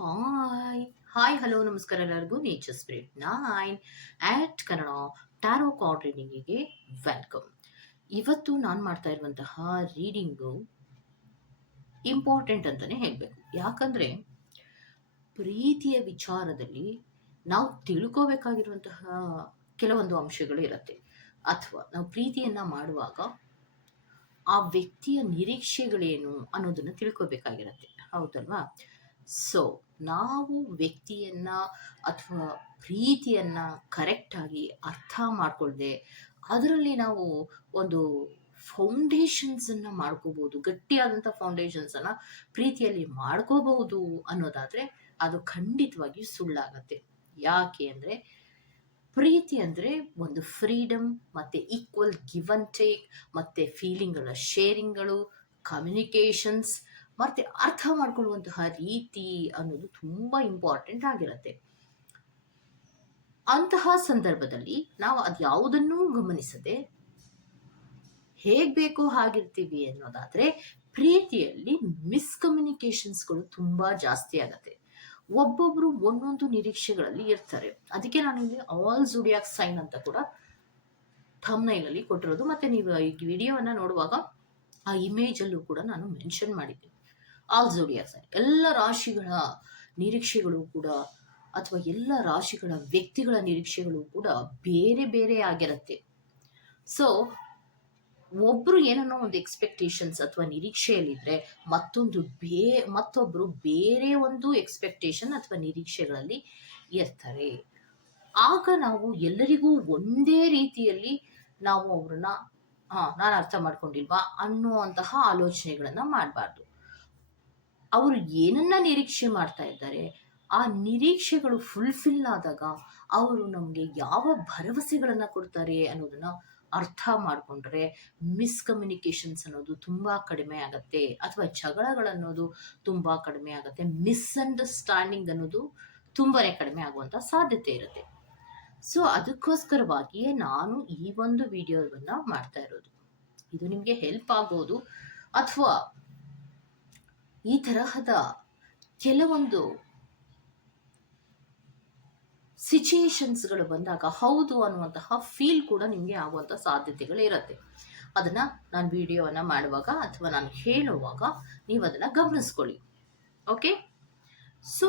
Hi hi hello ನಮಸ್ಕಾರ ಎಲ್ಲರಿಗೂ. Nature spirit nine eight Kannada tarot card ರೀಡಿಂಗಿಗೆ welcome ಇವತ್ತು ನಾನು ಮಾಡ್ತಾ ಇರುವಂತಹ ರೀಡಿಂಗು ಇಂಪಾರ್ಟೆಂಟ್ ಅಂತಲೇ ಹೇಳಬೇಕು. ಯಾಕಂದರೆ ಪ್ರೀತಿಯ ವಿಚಾರದಲ್ಲಿ ನಾವು ತಿಳ್ಕೋಬೇಕಾಗಿರುವಂತಹ ಕೆಲವೊಂದು ಅಂಶಗಳು ಇರುತ್ತೆ. ಅಥವಾ ನಾವು ಪ್ರೀತಿಯನ್ನು ಮಾಡುವಾಗ ಆ ವ್ಯಕ್ತಿಯ ನಿರೀಕ್ಷೆಗಳೇನು ಅನ್ನೋದನ್ನು ತಿಳ್ಕೋಬೇಕಾಗಿರುತ್ತೆ. ಹೌದಲ್ವಾ? ಸೊ ನಾವು ವ್ಯಕ್ತಿಯನ್ನ ಅಥವಾ ಪ್ರೀತಿಯನ್ನ ಕರೆಕ್ಟಾಗಿ ಅರ್ಥ ಮಾಡಿಕೊಳ್ಳದೆ ಅದರಲ್ಲಿ ನಾವು ಒಂದು ಫೌಂಡೇಶನ್ಸನ್ನು ಮಾಡ್ಕೋಬಹುದು ಗಟ್ಟಿಯಾದಂಥ ಫೌಂಡೇಶನ್ಸನ್ನು ಪ್ರೀತಿಯಲ್ಲಿ ಮಾಡ್ಕೋಬಹುದು ಅನ್ನೋದಾದರೆ ಅದು ಖಂಡಿತವಾಗಿ ಸುಳ್ಳಾಗತ್ತೆ. ಯಾಕೆ ಅಂದರೆ ಪ್ರೀತಿ ಅಂದರೆ ಒಂದು ಫ್ರೀಡಮ್ ಮತ್ತು ಈಕ್ವಲ್ ಗಿವ್ ಅಂಡ್ ಟೇಕ್ ಮತ್ತು ಫೀಲಿಂಗ್ಗಳ ಶೇರಿಂಗ್ಗಳು ಕಮ್ಯುನಿಕೇಷನ್ಸ್ ಮತ್ತು ಅರ್ಥ ಮಾಡ್ಕೊಳ್ಳುವಂತಹ ರೀತಿ ಅನ್ನೋದು ತುಂಬ ಇಂಪಾರ್ಟೆಂಟ್ ಆಗಿರುತ್ತೆ. ಅಂತಹ ಸಂದರ್ಭದಲ್ಲಿ ನಾವು ಅದು ಯಾವುದನ್ನೂ ಗಮನಿಸದೆ ಹೇಗೆ ಬೇಕೋ ಹಾಗಿರ್ತೀವಿ ಅನ್ನೋದಾದರೆ ಪ್ರೀತಿಯಲ್ಲಿ ಮಿಸ್ಕಮ್ಯುನಿಕೇಶನ್ಸ್ಗಳು ತುಂಬ ಜಾಸ್ತಿ ಆಗತ್ತೆ. ಒಬ್ಬೊಬ್ರು ಒಂದೊಂದು ನಿರೀಕ್ಷೆಗಳಲ್ಲಿ ಇರ್ತಾರೆ. ಅದಕ್ಕೆ ನಾನು ಇಲ್ಲಿ ಆಲ್ ಜುಡಿಯಾಕ್ ಸೈನ್ ಅಂತ ಕೂಡ ಥಮ್ನೈಲಲ್ಲಿ ಕೊಟ್ಟಿರೋದು. ಮತ್ತೆ ನೀವು ಈ ವಿಡಿಯೋವನ್ನ ನೋಡುವಾಗ ಆ ಇಮೇಜಲ್ಲೂ ಕೂಡ ನಾನು ಮೆನ್ಷನ್ ಮಾಡಿದ್ದೀನಿ. ಆಲ್ ಎಲ್ಲ ರಾಶಿಗಳ ನಿರೀಕ್ಷೆಗಳು ಕೂಡ ಅಥವಾ ಎಲ್ಲ ರಾಶಿಗಳ ವ್ಯಕ್ತಿಗಳ ನಿರೀಕ್ಷೆಗಳು ಕೂಡ ಬೇರೆ ಬೇರೆ ಆಗಿರುತ್ತೆ. ಸೊ ಒಬ್ರು ಏನನ್ನೋ ಒಂದು ಎಕ್ಸ್ಪೆಕ್ಟೇಷನ್ಸ್ ಅಥವಾ ನಿರೀಕ್ಷೆಯಲ್ಲಿದ್ರೆ ಮತ್ತೊಂದು ಬೇ, ಮತ್ತೊಬ್ರು ಬೇರೆ ಒಂದು ಎಕ್ಸ್ಪೆಕ್ಟೇಷನ್ ಅಥವಾ ನಿರೀಕ್ಷೆಗಳಲ್ಲಿ ಇರ್ತಾರೆ. ಆಗ ನಾವು ಎಲ್ಲರಿಗೂ ಒಂದೇ ರೀತಿಯಲ್ಲಿ ನಾವು ಅವ್ರನ್ನ, ಹಾ, ನಾನು ಅರ್ಥ ಮಾಡ್ಕೊಂಡಿಲ್ವಾ? ಅನ್ನುವಂತಹ ಆಲೋಚನೆಗಳನ್ನ ಮಾಡಬಾರ್ದು. ಅವರು ಏನನ್ನ ನಿರೀಕ್ಷೆ ಮಾಡ್ತಾ ಇದ್ದಾರೆ, ಆ ನಿರೀಕ್ಷೆಗಳು ಫುಲ್ಫಿಲ್ ಆದಾಗ ಅವರು ನಮಗೆ ಯಾವ ಭರವಸೆಗಳನ್ನ ಕೊಡ್ತಾರೆ ಅನ್ನೋದನ್ನ ಅರ್ಥ ಮಾಡಿಕೊಂಡ್ರೆ ಮಿಸ್ಕಮ್ಯುನಿಕೇಶನ್ಸ್ ಅನ್ನೋದು ತುಂಬಾ ಕಡಿಮೆ ಆಗತ್ತೆ, ಅಥವಾ ಜಗಳಗಳನ್ನೋದು ತುಂಬಾ ಕಡಿಮೆ ಆಗತ್ತೆ ಮಿಸ್ಅಂಡರ್ಸ್ಟ್ಯಾಂಡಿಂಗ್ ಅನ್ನೋದು ತುಂಬಾನೇ ಕಡಿಮೆ ಆಗುವಂತ ಸಾಧ್ಯತೆ ಇರುತ್ತೆ. ಸೊ ಅದಕ್ಕೋಸ್ಕರವಾಗಿಯೇ ನಾನು ಈ ಒಂದು ವಿಡಿಯೋವನ್ನ ಮಾಡ್ತಾ ಇರೋದು. ಇದು ನಿಮಗೆ ಹೆಲ್ಪ್ ಆಗ್ಬೋದು, ಅಥವಾ ಈ ತರಹದ ಕೆಲವೊಂದು ಸಿಚುಯೇಷನ್ಸ್ಗಳು ಬಂದಾಗ ಹೌದು ಅನ್ನುವಂತಹ ಫೀಲ್ ಕೂಡ ನಿಮಗೆ ಆಗುವಂಥ ಸಾಧ್ಯತೆಗಳು ಇರುತ್ತೆ. ಅದನ್ನು ನಾನು ವಿಡಿಯೋವನ್ನು ಮಾಡುವಾಗ ಅಥವಾ ನಾನು ಹೇಳುವಾಗ ನೀವು ಅದನ್ನು ಗಮನಿಸ್ಕೊಳ್ಳಿ. ಓಕೆ ಸೊ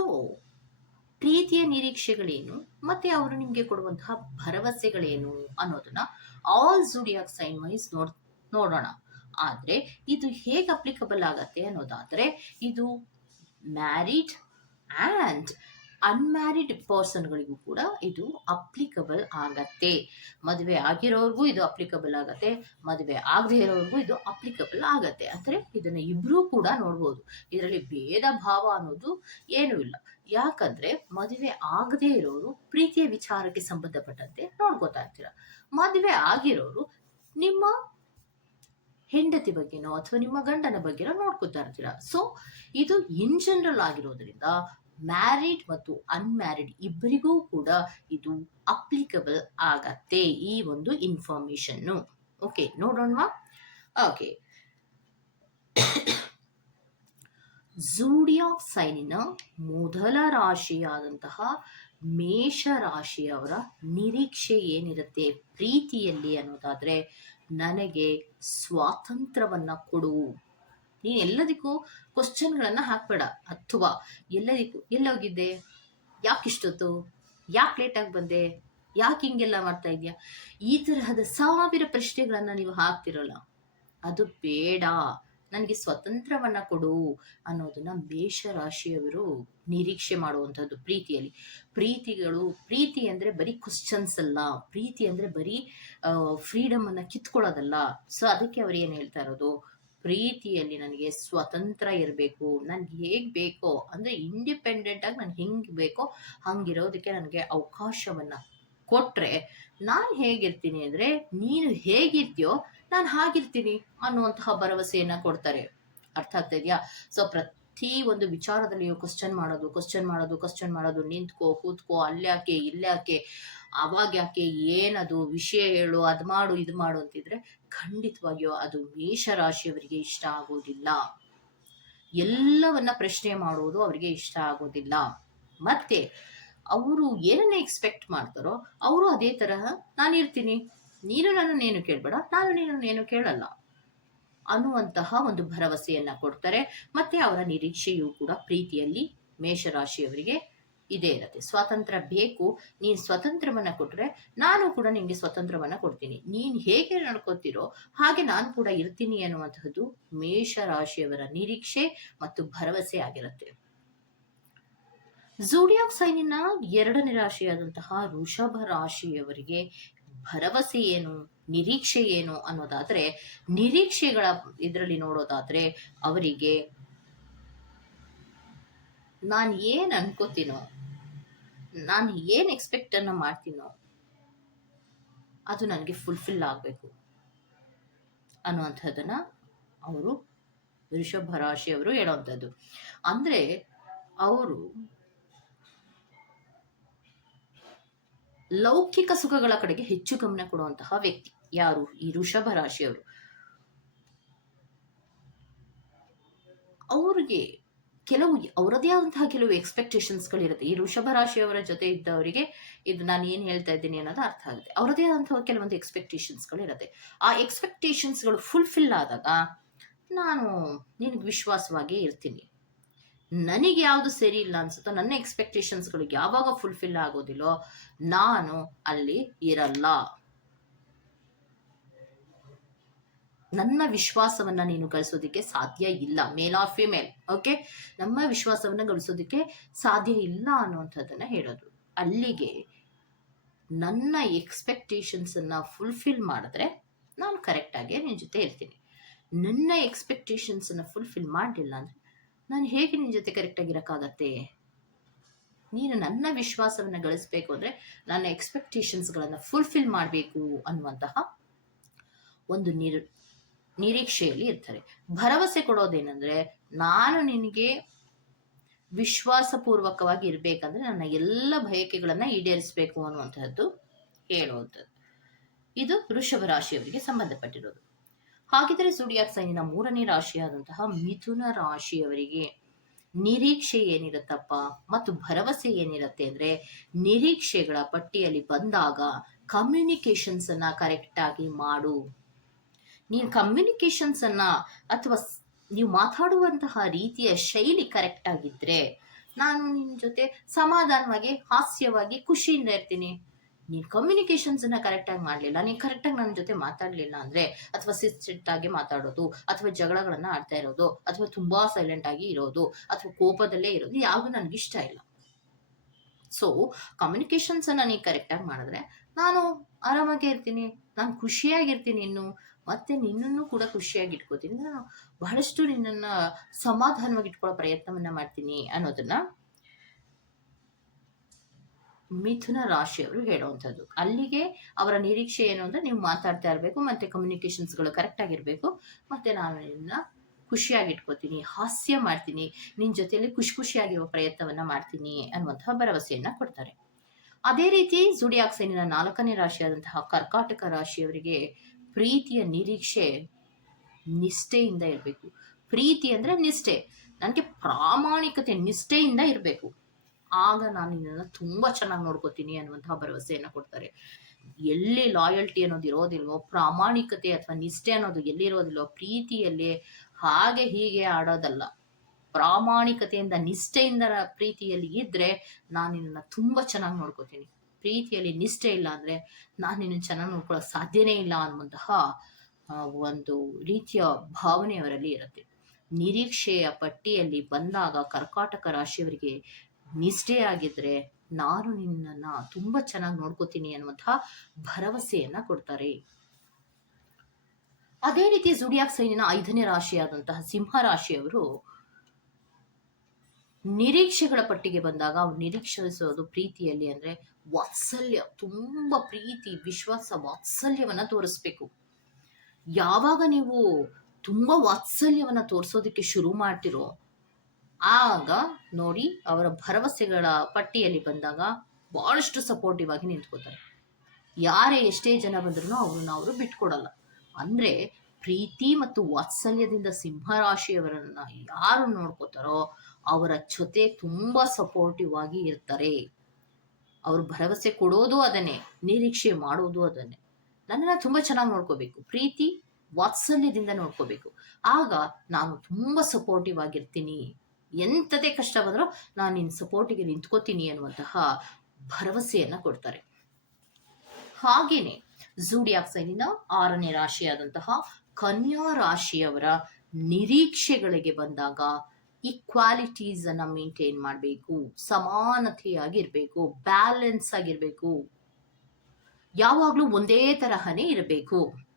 ಪ್ರೀತಿಯ ನಿರೀಕ್ಷೆಗಳೇನು ಮತ್ತೆ ಅವರು ನಿಮಗೆ ಕೊಡುವಂತಹ ಭರವಸೆಗಳೇನು ಅನ್ನೋದನ್ನ ಆಲ್ ಜುಡಿಯಾಕ್ ಸೈನ್ ವೈಸ್ ನೋಡ್, ನೋಡೋಣ. ಆದರೆ ಇದು ಹೇಗೆ ಅಪ್ಲಿಕಬಲ್ ಆಗತ್ತೆ ಅನ್ನೋದಾದರೆ ಇದು ಮ್ಯಾರಿಡ್ ಆ್ಯಂಡ್ ಅನ್ಮ್ಯಾರಿಡ್ ಪರ್ಸನ್ಗಳಿಗೂ ಕೂಡ ಇದು ಅಪ್ಲಿಕಬಲ್ ಆಗತ್ತೆ. ಮದುವೆ ಆಗಿರೋರ್ಗೂ ಇದು ಅಪ್ಲಿಕಬಲ್ ಆಗತ್ತೆ, ಮದುವೆ ಆಗದೆ ಇರೋರ್ಗೂ ಇದು ಅಪ್ಲಿಕಬಲ್ ಆಗತ್ತೆ. ಅಂದರೆ ಇದನ್ನು ಇಬ್ಬರೂ ಕೂಡ ನೋಡ್ಬೋದು. ಇದರಲ್ಲಿ ಭೇದ ಭಾವ ಅನ್ನೋದು ಏನೂ ಇಲ್ಲ. ಯಾಕಂದ್ರೆ ಮದುವೆ ಆಗದೇ ಇರೋರು ಪ್ರೀತಿಯ ವಿಚಾರಕ್ಕೆ ಸಂಬಂಧಪಟ್ಟಂತೆ ನೋಡ್ಕೋತಾ ಇರ್ತೀರ. ಮದುವೆ ಆಗಿರೋರು ನಿಮ್ಮ ಹೆಂಡತಿ ಬಗ್ಗೆನೋ ಅಥವಾ ನಿಮ್ಮ ಗಂಡನ ಬಗ್ಗೆನೋ ನೋಡ್ಕೊತಾ ಇರ್ತೀರ? ಸೊ ಇದು ಇನ್ ಜನರಲ್ ಆಗಿರೋದ್ರಿಂದ ಮ್ಯಾರಿಡ್ ಮತ್ತು ಅನ್ಮ್ಯಾರಿಡ್ ಇಬ್ಬರಿಗೂ ಕೂಡ ಇದು ಅಪ್ಲಿಕಬಲ್ ಆಗತ್ತೆ ಈ ಒಂದು ಇನ್ಫಾರ್ಮೇಶನ್ನು ಓಕೆ ನೋಡೋಣವಾ ಓಕೆ ಝೂಡಿಯಾಕ್ ಸೈನಿನ ಮೊದಲ ರಾಶಿಯಾದಂತಹ ಮೇಷ ರಾಶಿಯವರ ನಿರೀಕ್ಷೆ ಏನಿರುತ್ತೆ? ಪ್ರೀತಿಯಲ್ಲಿ ಅನ್ನೋದಾದ್ರೆ ನನಗೆ ಸ್ವಾತಂತ್ರ್ಯವನ್ನ ಕೊಡು. ನೀನು ಎಲ್ಲದಕ್ಕೂ ಕ್ವಶನ್ಗಳನ್ನ ಹಾಕ್ಬೇಡ. ಅಥವಾ ಎಲ್ಲದಕ್ಕೂ, ಎಲ್ಲೋಗಿದ್ದೆ? ಯಾಕಿಷ್ಟೊತ್ತು ಯಾಕೆ ಲೇಟಾಗಿ ಬಂದೆ? ಯಾಕೆ ಹಿಂಗೆಲ್ಲ ಮಾಡ್ತಾ ಇದೆಯಾ? ಈ ತರಹದ ಸಾವಿರ ಪ್ರಶ್ನೆಗಳನ್ನ ನೀವು ಹಾಕ್ತಿರಲ್ಲ. ಅದು ಬೇಡ. ನನಗೆ ಸ್ವತಂತ್ರವನ್ನ ಕೊಡು ಅನ್ನೋದನ್ನ ಮೇಷ ರಾಶಿಯವರು ನಿರೀಕ್ಷೆ ಮಾಡುವಂಥದ್ದು ಪ್ರೀತಿಯಲ್ಲಿ. ಪ್ರೀತಿಗಳು, ಪ್ರೀತಿ ಅಂದರೆ ಬರೀ ಕ್ವಶನ್ಸ್ ಅಲ್ಲ. ಪ್ರೀತಿ ಅಂದರೆ ಬರೀ ಫ್ರೀಡಮ್ ಅನ್ನ ಕಿತ್ಕೊಳ್ಳೋದಲ್ಲ. ಸೊ ಅದಕ್ಕೆ ಅವ್ರು ಏನು ಹೇಳ್ತಾ ಇರೋದು? ಪ್ರೀತಿಯಲ್ಲಿ ನನಗೆ ಸ್ವತಂತ್ರ ಇರಬೇಕು. ನನಗೆ ಹೇಗೆ ಬೇಕೋ, ಅಂದರೆ ಇಂಡಿಪೆಂಡೆಂಟ್ ಆಗಿ ನಾನು ಹೆಂಗೆ ಬೇಕೋ ಹಂಗಿರೋದಕ್ಕೆ ನನಗೆ ಅವಕಾಶವನ್ನ ಕೊಟ್ರೆ ನಾನು ಹೇಗಿರ್ತೀನಿ ಅಂದರೆ ನೀನು ಹೇಗಿರ್ತೀಯೋ ನಾನು ಹಾಗಿರ್ತೀನಿ ಅನ್ನುವಂತಹ ಭರವಸೆಯನ್ನ ಕೊಡ್ತಾರೆ. ಅರ್ಥ ಆಗ್ತಾ ಇದೆಯಾ ಸೊ ಪ್ರತಿ ಒಂದು ವಿಚಾರದಲ್ಲಿಯೂ ಕ್ವಶನ್ ಮಾಡೋದು ಕ್ವಶನ್ ಮಾಡೋದು ಕ್ವಶನ್ ಮಾಡೋದು, ನಿಂತ್ಕೋ, ಕೂತ್ಕೋ ಅಲ್ಲ್ಯಾಕೆ ಇಲ್ಲ್ಯಾಕೆ ಅವಾಗ ಯಾಕೆ, ಏನದು, ವಿಷಯ ಹೇಳು, ಅದು ಮಾಡು, ಇದು ಮಾಡು ಅಂತಿದ್ರೆ ಖಂಡಿತವಾಗಿಯೂ ಅದು ಮೇಷರಾಶಿಯವರಿಗೆ ಇಷ್ಟ ಆಗೋದಿಲ್ಲ. ಎಲ್ಲವನ್ನ ಪ್ರಶ್ನೆ ಮಾಡುವುದು ಅವರಿಗೆ ಇಷ್ಟ ಆಗೋದಿಲ್ಲ. ಮತ್ತೆ, ಅವರು ಏನನ್ನ ಎಕ್ಸ್ಪೆಕ್ಟ್ ಮಾಡ್ತಾರೋ, ಅವರು ಅದೇ ತರಹ ನಾನು ನೀನು ನನ್ನನ್ನೇನು ಕೇಳಬೇಡ, ನಾನು ನೀನು ಕೇಳಲ್ಲ ಅನ್ನುವಂತಹ ಒಂದು ಭರವಸೆಯನ್ನ ಕೊಡ್ತಾರೆ. ಮತ್ತೆ ಅವರ ನಿರೀಕ್ಷೆಯೂ ಕೂಡ ಪ್ರೀತಿಯಲ್ಲಿ ಮೇಷರಾಶಿಯವರಿಗೆ ಇದೇ ಇರುತ್ತೆ. ಸ್ವಾತಂತ್ರ್ಯ ಬೇಕು, ನೀನು ಸ್ವತಂತ್ರವನ್ನ ಕೊಟ್ರೆ ನಾನು ಕೂಡ ನಿಮಗೆ ಸ್ವತಂತ್ರವನ್ನ ಕೊಡ್ತೀನಿ. ನೀನ್ ಹೇಗೆ ನಡ್ಕೋತಿರೋ ಹಾಗೆ ನಾನು ಕೂಡ ಇರ್ತೀನಿ ಅನ್ನುವಂತಹದ್ದು ಮೇಷರಾಶಿಯವರ ನಿರೀಕ್ಷೆ ಮತ್ತು ಭರವಸೆ ಆಗಿರುತ್ತೆ. ಝೂಡಿಯಾಕ್ ಸೈನಿನ ಎರಡನೇ ರಾಶಿಯಾದಂತಹ ವೃಷಭ ರಾಶಿಯವರಿಗೆ ಭರವಸೆ ಏನು, ನಿರೀಕ್ಷೆ ಏನು ಅನ್ನೋದಾದ್ರೆ, ನಿರೀಕ್ಷೆಗಳ ಇದರಲ್ಲಿ ನೋಡೋದಾದ್ರೆ ಅವರಿಗೆ ನಾನು ಏನ್ ಅನ್ಕೋತೀನೋ, ನಾನು ಏನ್ ಎಕ್ಸ್ಪೆಕ್ಟ್ ಅನ್ನ ಮಾಡ್ತೀನೋ, ಅದು ನನಗೆ ಫುಲ್ಫಿಲ್ ಆಗಬೇಕು ಅನ್ನುವಂಥದ್ದನ್ನ ಅವರು ಋಷಭ ರಾಶಿಯವರು ಹೇಳುವಂಥದ್ದು ಅಂದ್ರೆ ಅವರು ಲೌಕಿಕ ಸುಖಗಳ ಕಡೆಗೆ ಹೆಚ್ಚು ಗಮನ ಕೊಡುವಂತಹ ವ್ಯಕ್ತಿ. ಯಾರು? ಈ ಋಷಭ ರಾಶಿಯವರು. ಅವ್ರಿಗೆ ಕೆಲವು, ಅವರದೇ ಆದಂತಹ ಕೆಲವು ಎಕ್ಸ್ಪೆಕ್ಟೇಷನ್ಸ್ಗಳಿರುತ್ತೆ ಈ ಋಷಭ ರಾಶಿಯವರ ಜೊತೆ ಇದ್ದವರಿಗೆ ಇದು ನಾನು ಏನು ಹೇಳ್ತಾ ಇದ್ದೀನಿ ಅನ್ನೋದು ಅರ್ಥ ಆಗುತ್ತೆ. ಅವರದೇ ಆದಂತಹ ಕೆಲವೊಂದು ಎಕ್ಸ್ಪೆಕ್ಟೇಷನ್ಸ್ಗಳಿರುತ್ತೆ ಆ ಎಕ್ಸ್ಪೆಕ್ಟೇಷನ್ಸ್ಗಳು ಫುಲ್ಫಿಲ್ ಆದಾಗ ನಾನು ನಿನಗೆ ವಿಶ್ವಾಸವಾಗಿ ಇರ್ತೀನಿ. ನನಗೆ ಯಾವುದು ಸರಿ ಇಲ್ಲ ಅನ್ಸುತ್ತೋ, ನನ್ನ ಎಕ್ಸ್ಪೆಕ್ಟೇಷನ್ಸ್ಗಳು ಯಾವಾಗ ಫುಲ್ಫಿಲ್ ಆಗೋದಿಲ್ಲೋ ನಾನು ಅಲ್ಲಿ ಇರಲ್ಲ. ನನ್ನ ವಿಶ್ವಾಸವನ್ನ ನೀನು ಗಳಿಸೋದಕ್ಕೆ ಸಾಧ್ಯ ಇಲ್ಲ ಮೇಲ್ ಆರ್ ಫಿಮೇಲ್ ಓಕೆ ನಮ್ಮ ವಿಶ್ವಾಸವನ್ನ ಗಳಿಸೋದಕ್ಕೆ ಸಾಧ್ಯ ಇಲ್ಲ ಅನ್ನುವಂಥದ್ದನ್ನ ಹೇಳೋದು. ಅಲ್ಲಿಗೆ ನನ್ನ ಎಕ್ಸ್ಪೆಕ್ಟೇಷನ್ಸ್ ಅನ್ನ ಫುಲ್ಫಿಲ್ ಮಾಡಿದ್ರೆ ನಾನು ಕರೆಕ್ಟಾಗಿ ನಿನ್ನ ಜೊತೆ ಇರ್ತೀನಿ. ನನ್ನ ಎಕ್ಸ್ಪೆಕ್ಟೇಷನ್ಸ್ ಅನ್ನ ಫುಲ್ಫಿಲ್ ಮಾಡಲಿಲ್ಲ ಅಂದ್ರೆ ನಾನು ಹೇಗೆ ನಿನ್ನ ಜೊತೆ ಕರೆಕ್ಟಾಗಿ ಇರೋಕ್ಕಾಗತ್ತೆ? ನೀನು ನನ್ನ ವಿಶ್ವಾಸವನ್ನು ಗಳಿಸ್ಬೇಕು ಅಂದರೆ ನನ್ನ ಎಕ್ಸ್ಪೆಕ್ಟೇಷನ್ಸ್ಗಳನ್ನು ಫುಲ್ಫಿಲ್ ಮಾಡಬೇಕು ಅನ್ನುವಂತಹ ಒಂದು ನಿರ್, ನಿರೀಕ್ಷೆಯಲ್ಲಿ ಇರ್ತಾರೆ. ಭರವಸೆ ಕೊಡೋದೇನೆಂದರೆ ನಾನು ನಿನಗೆ ವಿಶ್ವಾಸಪೂರ್ವಕವಾಗಿ ಇರಬೇಕಂದ್ರೆ ನನ್ನ ಎಲ್ಲ ಬಯಕೆಗಳನ್ನು ಈಡೇರಿಸಬೇಕು ಅನ್ನುವಂತಹದ್ದು ಹೇಳುವಂಥದ್ದು. ಇದು ವೃಷಭ ರಾಶಿಯವರಿಗೆ ಸಂಬಂಧಪಟ್ಟಿರೋದು. ಹಾಗಿದ್ರೆ ಸುಡಿಯಾಕ್ ಸೈನಿನ ಮೂರನೇ ರಾಶಿಯಾದಂತಹ ಮಿಥುನ ರಾಶಿಯವರಿಗೆ ನಿರೀಕ್ಷೆ ಏನಿರುತ್ತಪ್ಪ ಮತ್ತು ಭರವಸೆ ಏನಿರುತ್ತೆ ಅಂದ್ರೆ ನಿರೀಕ್ಷೆಗಳ ಪಟ್ಟಿಯಲ್ಲಿ ಬಂದಾಗ ಕಮ್ಯುನಿಕೇಶನ್ಸ್ ಅನ್ನ ಕರೆಕ್ಟ್ ಆಗಿ ಮಾಡು. ನೀನು ಕಮ್ಯುನಿಕೇಶನ್ಸ್ ಅನ್ನ ಅಥವಾ ನೀವು ಮಾತಾಡುವಂತಹ ರೀತಿಯ ಶೈಲಿ ಕರೆಕ್ಟ್ ಆಗಿದ್ರೆ ನಾನು ನಿಮ್ಮ ಜೊತೆ ಸಮಾಧಾನವಾಗಿ, ಹಾಸ್ಯವಾಗಿ, ಖುಷಿಯಿಂದ ಇರ್ತೀನಿ. ನೀನು ಕಮ್ಯುನಿಕೇಶನ್ಸ್ ಅನ್ನ ಕರೆಕ್ಟಾಗಿ ಮಾಡಲಿಲ್ಲ, ನೀನು ಕರೆಕ್ಟಾಗಿ ನನ್ನ ಜೊತೆ ಮಾತಾಡಲಿಲ್ಲ ಅಂದ್ರೆ, ಅಥವಾ ಆಗಿ ಮಾತಾಡೋದು, ಅಥವಾ ಜಗಳಗಳನ್ನು ಆಡ್ತಾ ಇರೋದು, ಅಥವಾ ತುಂಬಾ ಸೈಲೆಂಟ್ ಆಗಿ ಇರೋದು, ಅಥವಾ ಕೋಪದಲ್ಲೇ ಇರೋದು ಯಾವುದು ನನಗೆ ಇಷ್ಟ ಇಲ್ಲ. ಸೊ ಕಮ್ಯುನಿಕೇಶನ್ಸ್ ಅನ್ನ ನೀನು ಕರೆಕ್ಟಾಗಿ ಮಾಡಿದ್ರೆ, ನಾನು ಆರಾಮಾಗೇ ಇರ್ತೀನಿ, ನಾನು ಖುಷಿಯಾಗಿರ್ತೀನಿ ಇನ್ನು, ಮತ್ತೆ ನಿನ್ನನ್ನು ಕೂಡ ಖುಷಿಯಾಗಿ ಇಟ್ಕೋತೀನಿ ನಾನು ಬಹಳಷ್ಟು ನಿನ್ನನ್ನು ಸಮಾಧಾನವಾಗಿ ಇಟ್ಕೊಳ್ಳೋ ಪ್ರಯತ್ನವನ್ನ ಮಾಡ್ತೀನಿ ಅನ್ನೋದನ್ನ ಮಿಥುನ ರಾಶಿಯವರು ಹೇಳುವಂಥದ್ದು. ಅಲ್ಲಿಗೆ ಅವರ ನಿರೀಕ್ಷೆ ಏನು ಅಂದರೆ ನೀವು ಮಾತಾಡ್ತಾ ಇರಬೇಕು, ಮತ್ತು ಕಮ್ಯುನಿಕೇಷನ್ಸ್ಗಳು ಕರೆಕ್ಟ್ ಆಗಿರಬೇಕು, ಮತ್ತೆ ನಾನು ನಿನ್ನ ಖುಷಿಯಾಗಿ ಇಟ್ಕೋತೀನಿ, ಹಾಸ್ಯ ಮಾಡ್ತೀನಿ ನಿನ್ನ ಜೊತೆಯಲ್ಲಿ ಖುಷಿ ಖುಷಿಯಾಗಿರುವ ಪ್ರಯತ್ನವನ್ನು ಮಾಡ್ತೀನಿ ಅನ್ನುವಂತಹ ಭರವಸೆಯನ್ನು ಕೊಡ್ತಾರೆ. ಅದೇ ರೀತಿ ಜುಡಿಯಾಕ್ ಸೈನಿನ ನಾಲ್ಕನೇ ರಾಶಿಯಾದಂತಹ ಕರ್ಕಾಟಕ ರಾಶಿಯವರಿಗೆ ಪ್ರೀತಿಯ ನಿರೀಕ್ಷೆ ನಿಷ್ಠೆಯಿಂದ ಇರಬೇಕು. ಪ್ರೀತಿ ಅಂದರೆ ನಿಷ್ಠೆ. ನನಗೆ ಪ್ರಾಮಾಣಿಕತೆ, ನಿಷ್ಠೆಯಿಂದ ಇರಬೇಕು. ಆಗ ನಾನು ನಿನ್ನನ್ನು ತುಂಬ ಚೆನ್ನಾಗಿ ನೋಡ್ಕೋತೀನಿ ಅನ್ನುವಂತಹ ಭರವಸೆಯನ್ನು ಕೊಡ್ತಾರೆ. ಎಲ್ಲಿ ಲಾಯಲ್ಟಿ ಅನ್ನೋದು ಇರೋದಿಲ್ವೋ, ಪ್ರಾಮಾಣಿಕತೆ ಅಥವಾ ನಿಷ್ಠೆ ಅನ್ನೋದು ಎಲ್ಲಿರೋದಿಲ್ವೋ ಪ್ರೀತಿಯಲ್ಲಿ ಹಾಗೆ ಹೀಗೆ ಆಡೋದಲ್ಲ. ಪ್ರಾಮಾಣಿಕತೆಯಿಂದ, ನಿಷ್ಠೆಯಿಂದ ಪ್ರೀತಿಯಲ್ಲಿ ಇದ್ರೆ ನಾನು ನಿನ್ನನ್ನು ತುಂಬ ಚೆನ್ನಾಗಿ ನೋಡ್ಕೋತೀನಿ. ಪ್ರೀತಿಯಲ್ಲಿ ನಿಷ್ಠೆ ಇಲ್ಲ ಅಂದ್ರೆ ನಾನು ನಿನ್ನ ಚೆನ್ನಾಗಿ ನೋಡ್ಕೊಳ್ಳೋ ಸಾಧ್ಯನೇ ಇಲ್ಲ ಅನ್ನುವಂತಹ ಒಂದು ರೀತಿಯ ಭಾವನೆ ಅವರಲ್ಲಿ ಇರುತ್ತೆ. ನಿರೀಕ್ಷೆಯ ಪಟ್ಟಿಯಲ್ಲಿ ಬಂದಾಗ ಕರ್ಕಾಟಕ ರಾಶಿಯವರಿಗೆ ನಿಷ್ಠೆಯಾಗಿದ್ರೆ ನಾನು ನಿನ್ನನ್ನ ತುಂಬಾ ಚೆನ್ನಾಗಿ ನೋಡ್ಕೋತೀನಿ ಅನ್ನುವಂತಹ ಭರವಸೆಯನ್ನ ಕೊಡ್ತಾರೆ. ಅದೇ ರೀತಿ ಜುಡಿಯಾಕ್ ಸೈನಿನ ಐದನೇ ರಾಶಿಯಾದಂತಹ ಸಿಂಹ ರಾಶಿಯವರು ನಿರೀಕ್ಷೆಗಳ ಪಟ್ಟಿಗೆ ಬಂದಾಗ ಅವ್ರು ನಿರೀಕ್ಷಿಸೋದು ಪ್ರೀತಿಯಲ್ಲಿ ಅಂದ್ರೆ ವಾತ್ಸಲ್ಯ, ತುಂಬಾ ಪ್ರೀತಿ, ವಿಶ್ವಾಸ, ವಾತ್ಸಲ್ಯವನ್ನ ತೋರಿಸ್ಬೇಕು. ಯಾವಾಗ ನೀವು ತುಂಬಾ ವಾತ್ಸಲ್ಯವನ್ನ ತೋರಿಸೋದಕ್ಕೆ ಶುರು ಮಾಡ್ತಿರೋ ಆಗ ನೋಡಿ ಅವರ ಭರವಸೆಗಳ ಪಟ್ಟಿಯಲ್ಲಿ ಬಂದಾಗ ಬಹಳಷ್ಟು ಸಪೋರ್ಟಿವ್ ಆಗಿ ನಿಂತ್ಕೋತಾರೆ ಯಾರೇ ಎಷ್ಟೇ ಜನ ಬಂದ್ರು ಅವ್ರನ್ನ ಅವರು ಬಿಟ್ಕೊಡಲ್ಲ. ಅಂದ್ರೆ ಪ್ರೀತಿ ಮತ್ತು ವಾತ್ಸಲ್ಯದಿಂದ ಸಿಂಹರಾಶಿಯವರನ್ನ ಯಾರು ನೋಡ್ಕೋತಾರೋ ಅವರ ಜೊತೆ ತುಂಬಾ ಸಪೋರ್ಟಿವ್ ಆಗಿ ಇರ್ತಾರೆ. ಅವ್ರು ಭರವಸೆ ಕೊಡೋದು ಅದನ್ನೇ, ನಿರೀಕ್ಷೆ ಮಾಡೋದು ಅದನ್ನೇ. ನನ್ನನ್ನು ತುಂಬಾ ಚೆನ್ನಾಗಿ ನೋಡ್ಕೋಬೇಕು. ಪ್ರೀತಿ, ವಾತ್ಸಲ್ಯದಿಂದ ನೋಡ್ಕೋಬೇಕು. ಆಗ ನಾನು ತುಂಬಾ ಸಪೋರ್ಟಿವ್ ಆಗಿರ್ತೀನಿ. ಎಂಥದೇ ಕಷ್ಟ ಬಂದರೂ ನಾನು ನಿನ್ನ ಸಪೋರ್ಟಿಗೆ ನಿಂತ್ಕೋತೀನಿ ಅನ್ನುವಂತಹ ಭರವಸೆಯನ್ನು ಕೊಡ್ತಾರೆ. ಹಾಗೇನೆ ಜೂಡಿಯಾಕ್ ಸೈನಿನ ಆರನೇ ರಾಶಿಯಾದಂತಹ ಕನ್ಯಾ ರಾಶಿಯವರ ನಿರೀಕ್ಷೆಗಳಿಗೆ ಬಂದಾಗ ಈಕ್ವಾಲಿಟೀಸ್ ಅನ್ನ ಮೇಂಟೈನ್ ಮಾಡಬೇಕು, ಸಮಾನತೆಯಾಗಿರ್ಬೇಕು ಬ್ಯಾಲೆನ್ಸ್ ಆಗಿರ್ಬೇಕು. ಯಾವಾಗಲೂ ಒಂದೇ ತರಹನೇ ಇರಬೇಕು.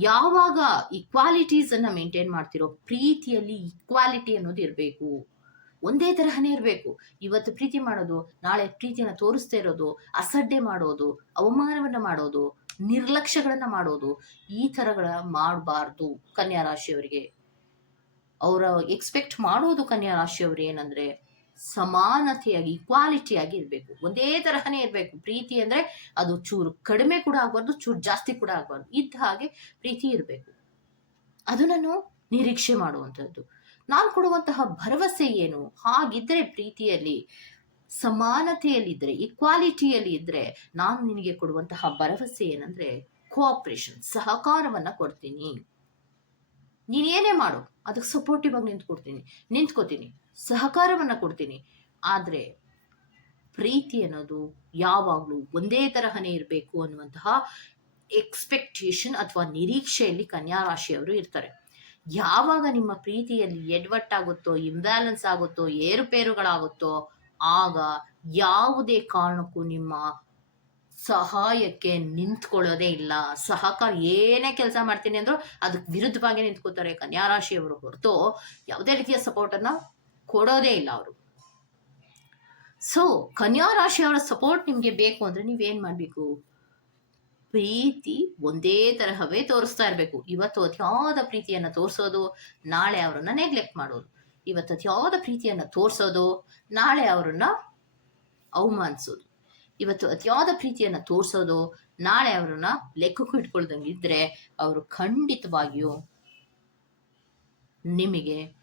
ಯಾವಾಗ ಇಕ್ವಾಲಿಟೀಸನ್ನು ಮೇಂಟೈನ್ ಮಾಡ್ತಿರೋ ಪ್ರೀತಿಯಲ್ಲಿ ಇಕ್ವಾಲಿಟಿ ಅನ್ನೋದು ಇರಬೇಕು. ಒಂದೇ ತರಹನೇ ಇರಬೇಕು. ಇವತ್ತು ಪ್ರೀತಿ ಮಾಡೋದು, ನಾಳೆ ಪ್ರೀತಿಯನ್ನು ತೋರಿಸ್ತಾ ಇರೋದು, ಅಸಡ್ಡೆ ಮಾಡೋದು, ಅವಮಾನವನ್ನು ಮಾಡೋದು, ನಿರ್ಲಕ್ಷ್ಯಗಳನ್ನು ಮಾಡೋದು, ಈ ಥರಗಳ ಮಾಡಬಾರ್ದು ಕನ್ಯಾ ರಾಶಿಯವರಿಗೆ. ಅವರ ಎಕ್ಸ್ಪೆಕ್ಟ್ ಮಾಡೋದು ಕನ್ಯಾ ರಾಶಿಯವರು ಏನಂದ್ರೆ ಸಮಾನತೆಯಾಗಿ ಇಕ್ವಾಲಿಟಿಯಾಗಿ ಇರಬೇಕು. ಒಂದೇ ತರಹನೇ ಇರಬೇಕು. ಪ್ರೀತಿ ಅಂದ್ರೆ ಅದು ಚೂರು ಕಡಿಮೆ ಕೂಡ ಆಗಬಾರ್ದು, ಚೂರು ಜಾಸ್ತಿ ಕೂಡ ಆಗಬಾರ್ದು. ಇದ್ದ ಹಾಗೆ ಪ್ರೀತಿ ಇರಬೇಕು. ಅದು ನಾನು ನಿರೀಕ್ಷೆ ಮಾಡುವಂಥದ್ದು ನಾನು ಕೊಡುವಂತಹ ಭರವಸೆ ಏನು? ಹಾಗಿದ್ರೆ ಪ್ರೀತಿಯಲ್ಲಿ ಸಮಾನತೆಯಲ್ಲಿದ್ದರೆ ಇಕ್ವಾಲಿಟಿಯಲ್ಲಿ ಇದ್ರೆ ನಾನು ನಿನಗೆ ಕೊಡುವಂತಹ ಭರವಸೆ ಏನಂದ್ರೆ ಕೋಆಪರೇಷನ್ ಸಹಕಾರವನ್ನ ಕೊಡ್ತೀನಿ. ನೀನ್ ಏನೇ ಮಾಡು, ಅದಕ್ಕೆ ಸಪೋರ್ಟಿವ್ ಆಗಿ ನಿಂತ್ಕೊಡ್ತೀನಿ, ನಿಂತ್ಕೋತೀನಿ. ಸಹಕಾರವನ್ನ ಕೊಡ್ತೀನಿ. ಆದರೆ ಪ್ರೀತಿ ಅನ್ನೋದು ಯಾವಾಗಲೂ ಒಂದೇ ತರಹನೇ ಇರಬೇಕು ಅನ್ನುವಂತಹ ಎಕ್ಸ್ಪೆಕ್ಟೇಷನ್ ಅಥವಾ ನಿರೀಕ್ಷೆಯಲ್ಲಿ ಕನ್ಯಾ ರಾಶಿಯವರು ಇರ್ತಾರೆ. ಯಾವಾಗ ನಿಮ್ಮ ಪ್ರೀತಿಯಲ್ಲಿ ಎಡ್ವಟ್ಟಾಗುತ್ತೋ ಇಂಬ್ಯಾಲೆನ್ಸ್ ಆಗುತ್ತೋ, ಏರುಪೇರುಗಳಾಗುತ್ತೋ, ಆಗ ಯಾವುದೇ ಕಾರಣಕ್ಕೂ ನಿಮ್ಮ ಸಹಾಯಕ್ಕೆ ನಿಂತ್ಕೊಳ್ಳೋದೇ ಇಲ್ಲ. ಸಹಕಾರ ಏನೇ ಕೆಲಸ ಮಾಡ್ತೀನಿ ಅಂದ್ರೂ ಅದಕ್ಕೆ ವಿರುದ್ಧವಾಗಿ ನಿಂತ್ಕೋತಾರೆ ಕನ್ಯಾ ರಾಶಿಯವರು ಹೊರತು ಯಾವುದೇ ರೀತಿಯ ಸಪೋರ್ಟನ್ನು ಕೊಡೋದೇ ಇಲ್ಲ ಅವರು. ಸೊ ಕನ್ಯಾ ರಾಶಿಯವರ ಸಪೋರ್ಟ್ ನಿಮಗೆ ಬೇಕು ಅಂದ್ರೆ ನೀವೇನು ಮಾಡಬೇಕು? ಪ್ರೀತಿ ಒಂದೇ ತರಹವೇ ತೋರಿಸ್ತಾ ಇರಬೇಕು. ಇವತ್ತು ಅತಿಯಾದ ಪ್ರೀತಿಯನ್ನ ತೋರಿಸೋದು, ನಾಳೆ ಅವರನ್ನು ನೆಗ್ಲೆಕ್ಟ್ ಮಾಡೋದು. ಇವತ್ತು ಅತಿಯಾದ ಪ್ರೀತಿಯನ್ನ ತೋರಿಸೋದು, ನಾಳೆ ಅವರನ್ನ ಅವಮಾನಿಸೋದು. ಇವತ್ತು ಅತಿಯಾದ ಪ್ರೀತಿಯನ್ನ ತೋರಿಸೋದು, ನಾಳೆ ಅವರನ್ನ ಲೆಕ್ಕಕ್ಕೂ ಇಟ್ಕೊಳ್ದಂಗಿದ್ರೆ, ಅವರು ಖಂಡಿತವಾಗಿಯೂ ನಿಮಗೆ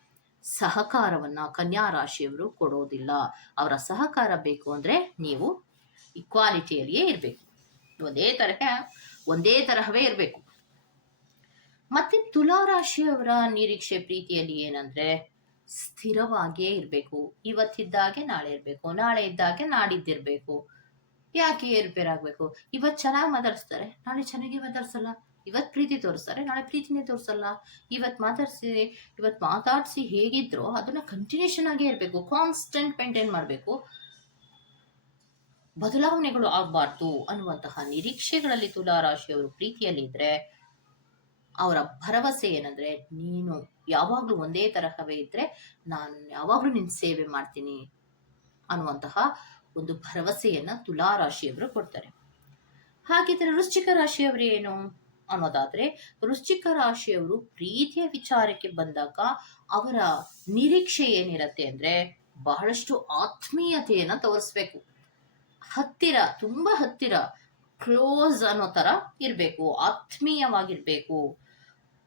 ಸಹಕಾರವನ್ನ ಕನ್ಯಾ ರಾಶಿಯವರು ಕೊಡೋದಿಲ್ಲ. ಅವರ ಸಹಕಾರ ಬೇಕು ಅಂದ್ರೆ ನೀವು ಇಕ್ವಾಲಿಟಿಯಲ್ಲಿಯೇ ಇರಬೇಕು. ಒಂದೇ ತರಹ, ಒಂದೇ ತರಹವೇ ಇರಬೇಕು. ಮತ್ತೆ ತುಲಾ ರಾಶಿಯವರ ನಿರೀಕ್ಷೆ ಪ್ರೀತಿಯಲ್ಲಿ ಏನಂದ್ರೆ ಸ್ಥಿರವಾಗಿಯೇ ಇರಬೇಕು. ಇವತ್ತಿದ್ದಾಗೆ ನಾಳೆ ಇರಬೇಕು, ನಾಳೆ ಇದ್ದಾಗೆ ನಾಡಿದ್ದಿರ್ಬೇಕು. ಯಾಕೆ ಏರ್ಪೇರಾಗಬೇಕು? ಇವತ್ತು ಚೆನ್ನಾಗಿ ಮದರ್ಸ್ತಾರೆ ನಾಳೆ ಚೆನ್ನಾಗಿ ಮಾತಾಡ್ಸಲ್ಲ. ಇವತ್ತು ಪ್ರೀತಿ ತೋರಿಸ್ತಾರೆ, ನಾಳೆ ಪ್ರೀತಿನೇ ತೋರಿಸಲ್ಲ. ಇವತ್ತು ಮಾತಾಡಿಸಿ ಇವತ್ತು ಮಾತಾಡಿಸಿ ಹೇಗಿದ್ರೋ ಅದನ್ನ ಕಂಟಿನ್ಯೂಷನ್ ಆಗೇ ಇರಬೇಕು ಕಾನ್ಸ್ಟೆಂಟ್ ಮೇಂಟೈನ್ ಮಾಡಬೇಕು. ಬದಲಾವಣೆಗಳು ಆಗಬಾರ್ದು ಅನ್ನುವಂತಹ ನಿರೀಕ್ಷೆಗಳಲ್ಲಿ ತುಲಾ ರಾಶಿಯವರು ಪ್ರೀತಿಯಲ್ಲಿ ಇದ್ರೆ, ಅವರ ಭರವಸೆ ಏನಂದ್ರೆ, ನೀನು ಯಾವಾಗ್ಲೂ ಒಂದೇ ತರಹವೇ ಇದ್ರೆ ನಾನು ಯಾವಾಗ್ಲೂ ನಿನ್ ಸೇವೆ ಮಾಡ್ತೀನಿ ಅನ್ನುವಂತಹ ಒಂದು ಭರವಸೆಯನ್ನ ತುಲಾ ರಾಶಿಯವರು ಕೊಡ್ತಾರೆ. ಹಾಗಿದ್ರೆ ವೃಶ್ಚಿಕ ರಾಶಿಯವರು ಏನು ಅನ್ನೋದಾದ್ರೆ ವೃಶ್ಚಿಕ ರಾಶಿಯವರು ಪ್ರೀತಿಯ ವಿಚಾರಕ್ಕೆ ಬಂದಾಗ ಅವರ ನಿರೀಕ್ಷೆ ಏನಿರತ್ತೆ ಅಂದ್ರೆ ಬಹಳಷ್ಟು ಆತ್ಮೀಯತೆಯನ್ನ ತೋರಿಸ್ಬೇಕು. ಹತ್ತಿರ, ತುಂಬಾ ಹತ್ತಿರ ಕ್ಲೋಸ್ ಅನ್ನೋ ತರ ಇರಬೇಕು, ಆತ್ಮೀಯವಾಗಿರ್ಬೇಕು.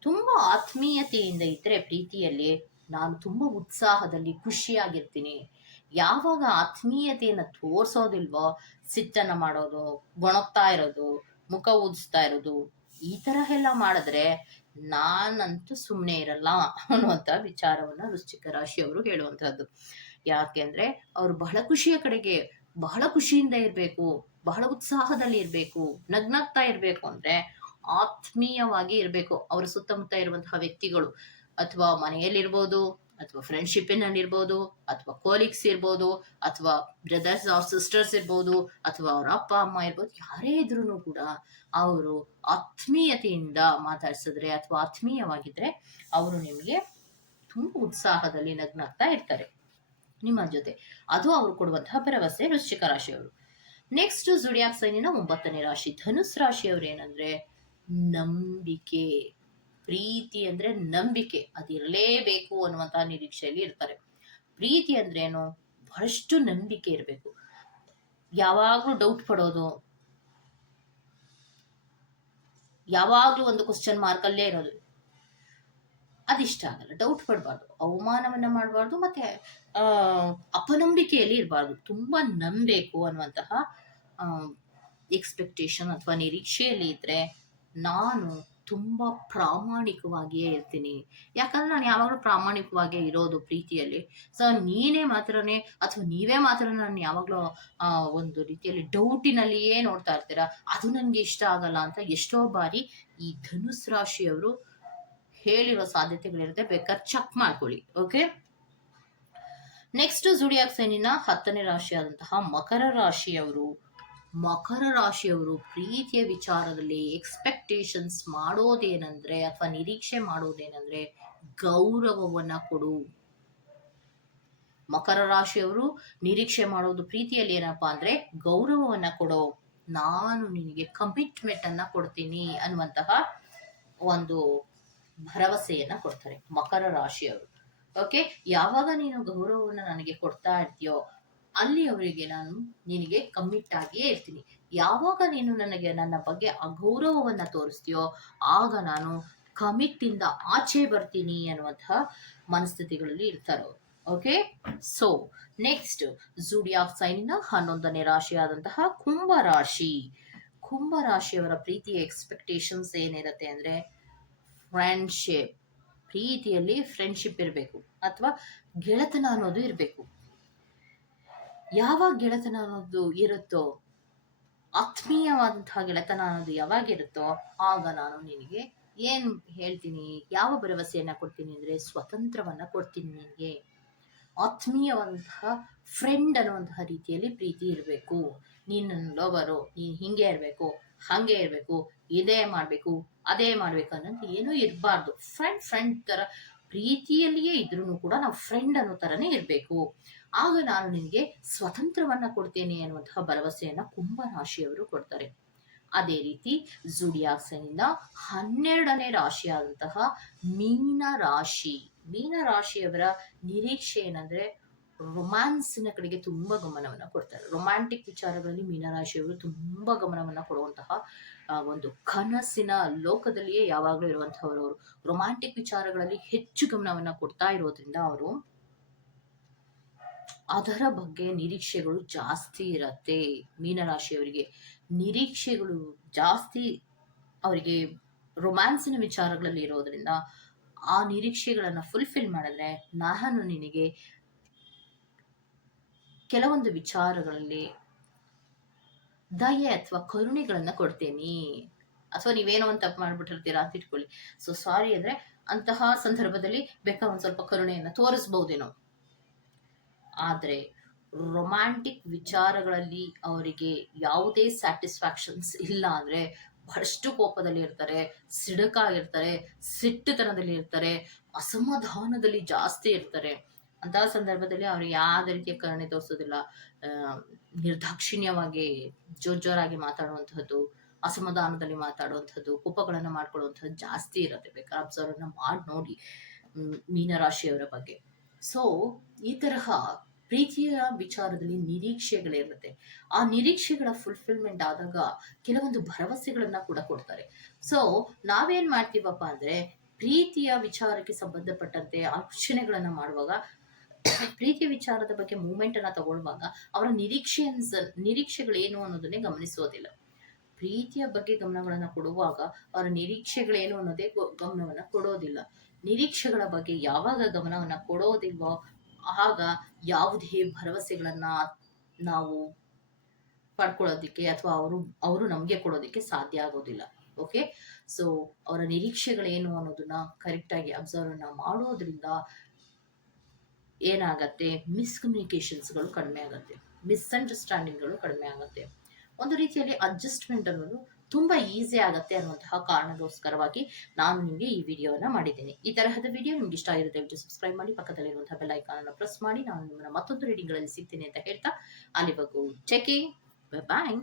ತುಂಬಾ ಆತ್ಮೀಯತೆಯಿಂದ ಇದ್ರೆ ಪ್ರೀತಿಯಲ್ಲಿ ನಾನು ತುಂಬಾ ಉತ್ಸಾಹದಲ್ಲಿ ಖುಷಿಯಾಗಿರ್ತೀನಿ. ಯಾವಾಗ ಆತ್ಮೀಯತೆಯನ್ನ ತೋರಿಸೋದಿಲ್ವೋ, ಸಿಟ್ಟನ್ನ ಮಾಡೋದು ಗೊಣಗ್ತಾ ಇರೋದು, ಮುಖ ಊದಿಸ್ತಾ ಇರೋದು ಈ ತರ ಎಲ್ಲ ಮಾಡಿದ್ರೆ ನಾನಂತೂ ಸುಮ್ಮನೆ ಇರಲ್ಲ ಅನ್ನುವಂತ ವಿಚಾರವನ್ನ ವೃಶ್ಚಿಕ ರಾಶಿಯವರು ಹೇಳುವಂತಹದ್ದು. ಯಾಕೆಂದ್ರೆ ಅವ್ರು ಬಹಳ ಖುಷಿಯ ಕಡೆಗೆ, ಬಹಳ ಖುಷಿಯಿಂದ ಇರ್ಬೇಕು, ಬಹಳ ಉತ್ಸಾಹದಲ್ಲಿ ಇರ್ಬೇಕು, ನಗ್ನಗ್ತಾ ಇರ್ಬೇಕು ಅಂದ್ರೆ ಆತ್ಮೀಯವಾಗಿ ಇರಬೇಕು. ಅವರ ಸುತ್ತಮುತ್ತ ಇರುವಂತಹ ವ್ಯಕ್ತಿಗಳು, ಅಥವಾ ಮನೆಯಲ್ಲಿರ್ಬೋದು ಅಥವಾ ಫ್ರೆಂಡ್ಶಿಪ್ಪಿನಲ್ಲಿ ಇರ್ಬೋದು ಅಥವಾ ಕೋಲಿಗ್ಸ್ ಇರ್ಬೋದು, ಅಥವಾ ಬ್ರದರ್ಸ್ ಅವ್ರ ಸಿಸ್ಟರ್ಸ್ ಇರ್ಬೋದು, ಅಥವಾ ಅವ್ರ ಅಪ್ಪ, ಅಮ್ಮ ಇರ್ಬೋದು, ಯಾರೇ ಇದ್ರೂ ಕೂಡ ಅವರು ಆತ್ಮೀಯತೆಯಿಂದ ಮಾತಾಡ್ಸಿದ್ರೆ ಅಥವಾ ಆತ್ಮೀಯವಾಗಿದ್ರೆ ಅವರು ನಿಮಗೆ ತುಂಬ ಉತ್ಸಾಹದಲ್ಲಿ ನಗ್ನಾಗ್ತಾ ಇರ್ತಾರೆ. ನಿಮ್ಮ ಜೊತೆ. ಅದು ಅವರು ಕೊಡುವಂತಹ ಭರವಸೆ ವೃಶ್ಚಿಕ ರಾಶಿಯವರು. ನೆಕ್ಸ್ಟ್ ಜುಡಿಯಾಕ್ ಸೈನಿನ ಒಂಬತ್ತನೇ ರಾಶಿ ಧನುಸ್ ರಾಶಿಯವರು ಏನಂದ್ರೆ ನಂಬಿಕೆ. ಪ್ರೀತಿ ಅಂದ್ರೆ ನಂಬಿಕೆ ಅದಿರಲೇಬೇಕು ಅನ್ನುವಂತಹ ನಿರೀಕ್ಷೆಯಲ್ಲಿ ಇರ್ತಾರೆ. ಪ್ರೀತಿ ಅಂದ್ರೆ ಏನು? ಬಹಳಷ್ಟು ನಂಬಿಕೆ ಇರಬೇಕು. ಯಾವಾಗ್ಲೂ ಡೌಟ್ ಪಡೋದು, ಯಾವಾಗ್ಲೂ ಒಂದು ಕ್ವಶನ್ ಮಾರ್ಕಲ್ಲೇ ಇರೋದು ಅದಿಷ್ಟ ಆಗಲ್ಲ. ಡೌಟ್ ಪಡಬಾರ್ದು. ಅವಮಾನವನ್ನ ಮಾಡಬಾರ್ದು ಮತ್ತೆ ಅಪನಂಬಿಕೆಯಲ್ಲಿ ಇರಬಾರ್ದು. ತುಂಬಾ ನಂಬಬೇಕು ಅನ್ನುವಂತಹ ಎಕ್ಸ್ಪೆಕ್ಟೇಷನ್ ಅಥವಾ ನಿರೀಕ್ಷೆಯಲ್ಲಿ ಇದ್ರೆ ನಾನು ತುಂಬಾ ಪ್ರಾಮಾಣಿಕವಾಗಿಯೇ ಇರ್ತೀನಿ. ಯಾಕಂದ್ರೆ ನಾನು ಯಾವಾಗಲೂ ಪ್ರಾಮಾಣಿಕವಾಗಿಯೇ ಇರೋದು ಪ್ರೀತಿಯಲ್ಲಿ. ಸೊ ನೀನೇ ಮಾತ್ರನೇ ಅಥವಾ ನೀವೇ ಮಾತ್ರ ನಾನು ಯಾವಾಗಲೂ ಒಂದು ರೀತಿಯಲ್ಲಿ ಡೌಟಿನಲ್ಲಿಯೇ ನೋಡ್ತಾ ಇರ್ತೀರಾ? ಅದು ನನಗೆ ಇಷ್ಟ ಆಗಲ್ಲ ಅಂತ ಎಷ್ಟೋ ಬಾರಿ ಈ ಧನುಸ್ ರಾಶಿಯವರು ಹೇಳಿರೋ ಸಾಧ್ಯತೆಗಳಿರುತ್ತೆ. ಬೇಕಾದ್ರೆ ಚೆಕ್ ಮಾಡ್ಕೊಳ್ಳಿ ಓಕೆ ನೆಕ್ಸ್ಟ್ ಜುಡಿಯಾಕ್ ಸೈನಿನ ಹತ್ತನೇ ರಾಶಿಯಾದಂತಹ ಮಕರ ರಾಶಿಯವರು. ಮಕರ ರಾಶಿಯವರು ಪ್ರೀತಿಯ ವಿಚಾರದಲ್ಲಿ ಎಕ್ಸ್ಪೆಕ್ಟೇಷನ್ಸ್ ಮಾಡೋದೇನೆಂದ್ರೆ ಅಥವಾ ನಿರೀಕ್ಷೆ ಮಾಡೋದೇನೆಂದ್ರೆ ಗೌರವವನ್ನ ಕೊಡು. ಮಕರ ರಾಶಿಯವರು ನಿರೀಕ್ಷೆ ಮಾಡೋದು ಪ್ರೀತಿಯಲ್ಲಿ ಏನಪ್ಪಾ ಅಂದ್ರೆ ಗೌರವವನ್ನ ಕೊಡೋ. ನಾನು ನಿನಗೆ ಕಮಿಟ್ಮೆಂಟ್ ಅನ್ನ ಕೊಡ್ತೀನಿ ಅನ್ನುವಂತಹ ಒಂದು ಭರವಸೆಯನ್ನ ಕೊಡ್ತಾರೆ ಮಕರ ರಾಶಿಯವರು. ಓಕೆ ಯಾವಾಗ ನೀನು ಗೌರವವನ್ನು ನನಗೆ ಕೊಡ್ತಾ ಇರ್ತೀಯೋ ಅಲ್ಲಿ ಅವರಿಗೆ ನಾನು ನಿನಗೆ ಕಮ್ಮಿಟ್ ಆಗಿಯೇ ಇರ್ತೀನಿ. ಯಾವಾಗ ನೀನು ನನಗೆ ನನ್ನ ಬಗ್ಗೆ ಅಗೌರವವನ್ನು ತೋರಿಸ್ತೀಯೋ, ಆಗ ನಾನು ಕಮಿಟ್ಟಿಂದ ಆಚೆ ಬರ್ತೀನಿ ಅನ್ನುವಂತಹ ಮನಸ್ಥಿತಿಗಳಲ್ಲಿ ಇರ್ತಾರೆ ಓಕೆ ಸೊ ನೆಕ್ಸ್ಟ್ ಜೂಡಿಯಾಕ್ ಸೈನಿನ ಹನ್ನೊಂದನೇ ರಾಶಿಯಾದಂತಹ ಕುಂಭ ರಾಶಿ. ಕುಂಭ ರಾಶಿಯವರ ಪ್ರೀತಿಯ ಎಕ್ಸ್ಪೆಕ್ಟೇಷನ್ಸ್ ಏನಿರುತ್ತೆ ಅಂದ್ರೆ ಫ್ರೆಂಡ್ಶಿಪ್ ಪ್ರೀತಿಯಲ್ಲಿ ಫ್ರೆಂಡ್ಶಿಪ್ ಇರಬೇಕು. ಅಥವಾ ಗೆಳೆತನ ಅನ್ನೋದು ಇರಬೇಕು. ಯಾವಾಗ ಗೆಳೆತನ ಅನ್ನೋದು ಇರುತ್ತೋ, ಆತ್ಮೀಯವಾದಂತಹ ಗೆಳೆತನ ಅನ್ನೋದು ಯಾವಾಗ ಇರುತ್ತೋ, ಆಗ ನಾನು ನಿನಗೆ ಏನ್ ಹೇಳ್ತೀನಿ, ಯಾವ ಭರವಸೆಯನ್ನ ಕೊಡ್ತೀನಿ ಅಂದ್ರೆ ಸ್ವತಂತ್ರವನ್ನ ಕೊಡ್ತೀನಿ ನಿನಗೆ. ಆತ್ಮೀಯವಾದಂತಹ ಫ್ರೆಂಡ್ ಅನ್ನುವಂತಹ ರೀತಿಯಲ್ಲಿ ಪ್ರೀತಿ ಇರಬೇಕು. ನೀನು ಲೋವರು ನೀನ್ ಹಿಂಗೆ ಇರಬೇಕು, ಹಂಗೆ ಇರಬೇಕು, ಇದೇ ಮಾಡಬೇಕು, ಅದೇ ಮಾಡ್ಬೇಕು ಅನ್ನೋದು ಏನೂ ಇರಬಾರ್ದು. ಫ್ರೆಂಡ್ ಫ್ರೆಂಡ್ ತರ ಪ್ರೀತಿಯಲ್ಲಿಯೇ ಇದ್ರೂ ಕೂಡ ನಾವು ಫ್ರೆಂಡ್ ಅನ್ನೋ ತರನೇ ಇರಬೇಕು. ಆಗ ನಾನು ನಿನಗೆ ಸ್ವತಂತ್ರವನ್ನ ಕೊಡ್ತೇನೆ ಅನ್ನುವಂತಹ ಭರವಸೆಯನ್ನ ಕುಂಭ ರಾಶಿಯವರು ಕೊಡ್ತಾರೆ. ಅದೇ ರೀತಿ ಜುಡಿಯಾಕ್ಸನಿಂದ ಹನ್ನೆರಡನೇ ರಾಶಿಯಾದಂತಹ ಮೀನ ರಾಶಿ, ಮೀನ ರಾಶಿಯವರ ನಿರೀಕ್ಷೆ ಏನಂದ್ರೆ ರೊಮ್ಯಾನ್ಸಿನ ಕಡೆಗೆ ತುಂಬಾ ಗಮನವನ್ನ ಕೊಡ್ತಾರೆ. ರೊಮ್ಯಾಂಟಿಕ್ ವಿಚಾರಗಳಲ್ಲಿ ಮೀನರಾಶಿಯವರು ತುಂಬಾ ಗಮನವನ್ನ ಕೊಡುವಂತಹ ಒಂದು ಕನಸಿನ ಲೋಕದಲ್ಲಿಯೇ ಯಾವಾಗಲೂ ಇರುವಂತಹವರು ಅವರು ರೊಮ್ಯಾಂಟಿಕ್ ವಿಚಾರಗಳಲ್ಲಿ ಹೆಚ್ಚು ಗಮನವನ್ನ ಕೊಡ್ತಾ ಇರೋದ್ರಿಂದ ಅವರು ಅದರ ಬಗ್ಗೆ ನಿರೀಕ್ಷೆಗಳು ಜಾಸ್ತಿ ಇರತ್ತೆ. ಮೀನರಾಶಿಯವರಿಗೆ ನಿರೀಕ್ಷೆಗಳು ಜಾಸ್ತಿ ಅವರಿಗೆ ರೊಮ್ಯಾನ್ಸಿನ ವಿಚಾರಗಳಲ್ಲಿ ಇರೋದ್ರಿಂದ ಆ ನಿರೀಕ್ಷೆಗಳನ್ನ ಫುಲ್ಫಿಲ್ ಮಾಡಿದ್ರೆ ನಾನು ನಿನಗೆ ಕೆಲವೊಂದು ವಿಚಾರಗಳಲ್ಲಿ ದಯೆ ಅಥವಾ ಕರುಣೆಗಳನ್ನ ಕೊಡ್ತೇನೆ. ಅಥವಾ ನೀವೇನೋ ಒಂದು ತಪ್ಪು ಮಾಡ್ಬಿಟ್ಟಿರ್ತೀರಾ ಅಂತ ಇಟ್ಕೊಳ್ಳಿ. ಸೊ ಸಾರಿ ಅಂದ್ರೆ ಅಂತಹ ಸಂದರ್ಭದಲ್ಲಿ ಬೇಕಾ ಒಂದ್ ಸ್ವಲ್ಪ ಕರುಣೆಯನ್ನ ತೋರಿಸ್ಬಹುದೇನೋ ಆದ್ರೆ ರೊಮ್ಯಾಂಟಿಕ್ ವಿಚಾರಗಳಲ್ಲಿ ಅವರಿಗೆ ಯಾವುದೇ ಸ್ಯಾಟಿಸ್ಫ್ಯಾಕ್ಷನ್ಸ್ ಇಲ್ಲ ಅಂದರೆ ಬಹಳಷ್ಟು ಕೋಪದಲ್ಲಿ ಇರ್ತಾರೆ, ಸಿಡುಕಾಗಿರ್ತಾರೆ, ಸಿಟ್ಟುತನದಲ್ಲಿ ಇರ್ತಾರೆ, ಅಸಮಾಧಾನದಲ್ಲಿ ಜಾಸ್ತಿ ಇರ್ತಾರೆ. ಅಂತಹ ಸಂದರ್ಭದಲ್ಲಿ ಅವ್ರು ಯಾವುದೇ ರೀತಿಯ ಕರುಣೆ ತೋರಿಸೋದಿಲ್ಲ. ನಿರ್ದಾಕ್ಷಿಣ್ಯವಾಗಿ ಜೋರ್ ಜೋರಾಗಿ ಮಾತಾಡುವಂತಹದ್ದು, ಅಸಮಾಧಾನದಲ್ಲಿ ಮಾತಾಡುವಂಥದ್ದು ಕೋಪಗಳನ್ನು ಮಾಡ್ಕೊಳ್ಳುವಂಥದ್ದು ಜಾಸ್ತಿ ಇರುತ್ತೆ. ಬೇಕಾದ್ರೆ ಅಬ್ಸರ್ವ್ ಮಾಡಿ ನೋಡಿ ಮೀನರಾಶಿಯವರ ಬಗ್ಗೆ. ಸೊ ಈ ತರಹ ಪ್ರೀತಿಯ ವಿಚಾರದಲ್ಲಿ ನಿರೀಕ್ಷೆಗಳಿರುತ್ತೆ ಆ ನಿರೀಕ್ಷೆಗಳ ಫುಲ್ಫಿಲ್ಮೆಂಟ್ ಆದಾಗ ಕೆಲವೊಂದು ಭರವಸೆಗಳನ್ನ ಕೂಡ ಕೊಡ್ತಾರೆ. ಸೊ ನಾವೇನ್ ಮಾಡ್ತೀವಪ್ಪ ಅಂದ್ರೆ, ಪ್ರೀತಿಯ ವಿಚಾರಕ್ಕೆ ಸಂಬಂಧಪಟ್ಟಂತೆ ಆಲೋಚನೆಗಳನ್ನ ಮಾಡುವಾಗ, ಪ್ರೀತಿಯ ವಿಚಾರದ ಬಗ್ಗೆ ಮೂಮೆಂಟ್ ಅನ್ನ ತಗೊಳ್ಳುವಾಗ ಅವರ ನಿರೀಕ್ಷೆನ್ಸ್ ನಿರೀಕ್ಷೆಗಳೇನು ಅನ್ನೋದನ್ನೇ ಗಮನಿಸೋದಿಲ್ಲ. ಪ್ರೀತಿಯ ಬಗ್ಗೆ ಗಮನಗಳನ್ನ ಕೊಡುವಾಗ, ಅವರ ನಿರೀಕ್ಷೆಗಳೇನು ಅನ್ನೋದೇ ಗಮನವನ್ನ ಕೊಡೋದಿಲ್ಲ. ನಿರೀಕ್ಷೆಗಳ ಬಗ್ಗೆ ಯಾವಾಗ ಗಮನವನ್ನ ಕೊಡೋದಿಲ್ವೋ ಆಗ ಯಾವುದೇ ಭರವಸೆಗಳನ್ನ ನಾವು ಪಡ್ಕೊಳ್ಳೋದಿಕ್ಕೆ ಅಥವಾ ಅವರು ಅವರು ನಮಗೆ ಕೊಡೋದಿಕ್ಕೆ ಸಾಧ್ಯ ಆಗೋದಿಲ್ಲ. ಓಕೆ ಸೊ ಅವರ ನಿರೀಕ್ಷೆಗಳೇನು ಅನ್ನೋದನ್ನ ಕರೆಕ್ಟಾಗಿ ಅಬ್ಸರ್ವ್ ಮಾಡೋದ್ರಿಂದ ಏನಾಗತ್ತೆ? ಮಿಸ್ಕಮ್ಯುನಿಕೇಶನ್ಸ್ಗಳು ಕಡಿಮೆ ಆಗುತ್ತೆ. ಮಿಸ್ಅಂಡರ್ಸ್ಟ್ಯಾಂಡಿಂಗ್ಗಳು ಕಡಿಮೆ ಆಗುತ್ತೆ. ಒಂದು ರೀತಿಯಲ್ಲಿ ಅಡ್ಜಸ್ಟ್ಮೆಂಟ್ ಅನ್ನೋದು ತುಂಬಾ ಈಸಿ ಆಗುತ್ತೆ ಅನ್ನುವಂತಹ ಕಾರಣಗೋಸ್ಕರವಾಗಿ ನಾನು ನಿಮಗೆ ಈ ವಿಡಿಯೋನ ಮಾಡಿದ್ದೀನಿ. ಈ ತರಹದ ವಿಡಿಯೋ ನಿಮ್ಗೆ ಇಷ್ಟ ಆಗಿರುತ್ತೆ ದಯವಿಟ್ಟು ಸಬ್ಸ್ಕ್ರೈಬ್ ಮಾಡಿ, ಪಕ್ಕದಲ್ಲಿರುವಂತಹ ಬೆಲ್ ಐಕಾನ್ ಅನ್ನು ಪ್ರೆಸ್ ಮಾಡಿ, ನಾನು ನಿಮ್ಮನ್ನ ಮತ್ತೊಂದು ರೀಡಿಂಗ್ ರೀಡಿಂಗ್ಗಳಲ್ಲಿ ಸಿಗ್ತೀನಿ ಅಂತ ಹೇಳ್ತಾ ಅಲ್ಲಿವರೆಗೂ. Bye bye